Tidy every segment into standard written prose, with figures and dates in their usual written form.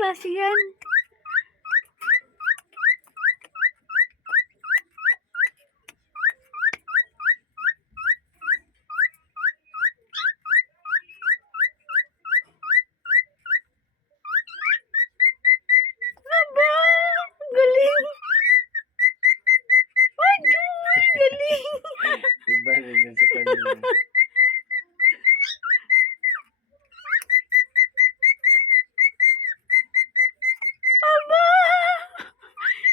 klase yan? Aba, galing. Aduh, galing. Iba rin yan sa kanya. Aba!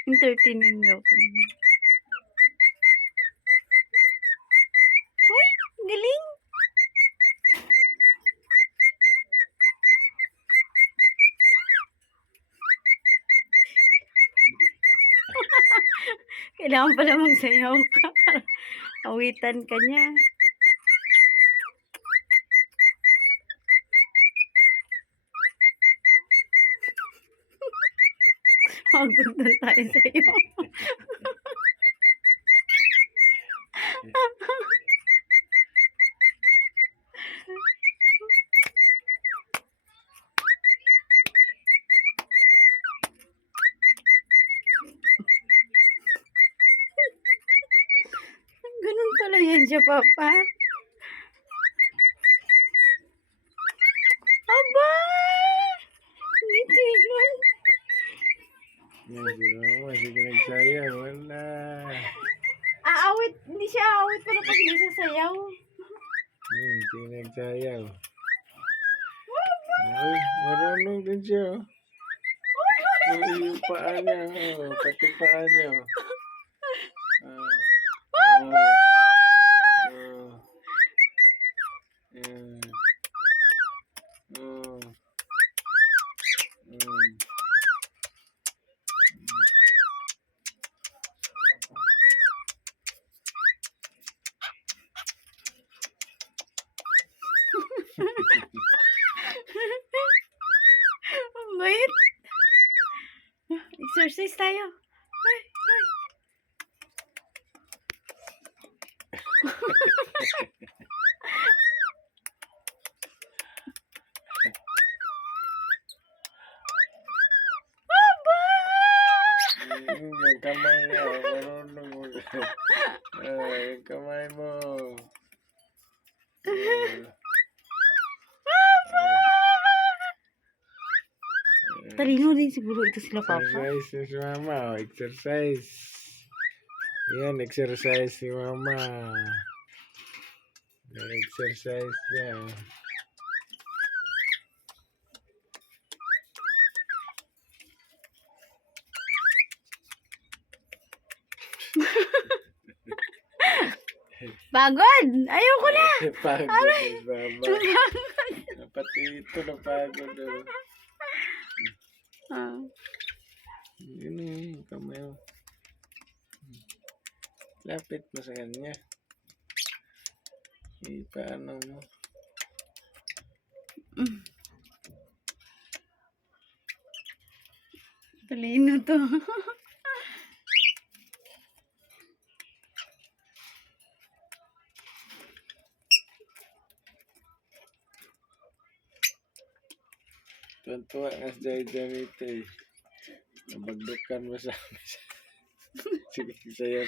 Entertaining daw kami. Uy, galing. Kailangan pala magsayaw ka. Awitan ka niya. Pagod na tayo sa'yo. Ganun pala yan siya, Papa. Aba! Ngitilon. Yan, si mama, sige nagsayaw. Wala. Aawit. Hindi siya aawit pero pag hindi sasayaw. Yan, sige nagsayaw. Ay, marunong din siya. Ay, yung paa niya. Oh, pati paa niya. Wait. Exercise tayo. Ay, ay. Aba! Yung kamay niya, marunong mo. Yung kamay mo. Talino din siguro ito sila, Papa. Exercise si mama. Exercise. Yan, exercise si mama. Exercise niya. Pagod! Ayoko na! Pagod si mama. Pati ito na pagod. Ah. Yun yung kamay mo. Lapit mo sa kanya. Paano mo? Talino to. Tuwan-tuwa nga sa dito eh. Nabagdukan mo sa amin. Sige, sa'yo.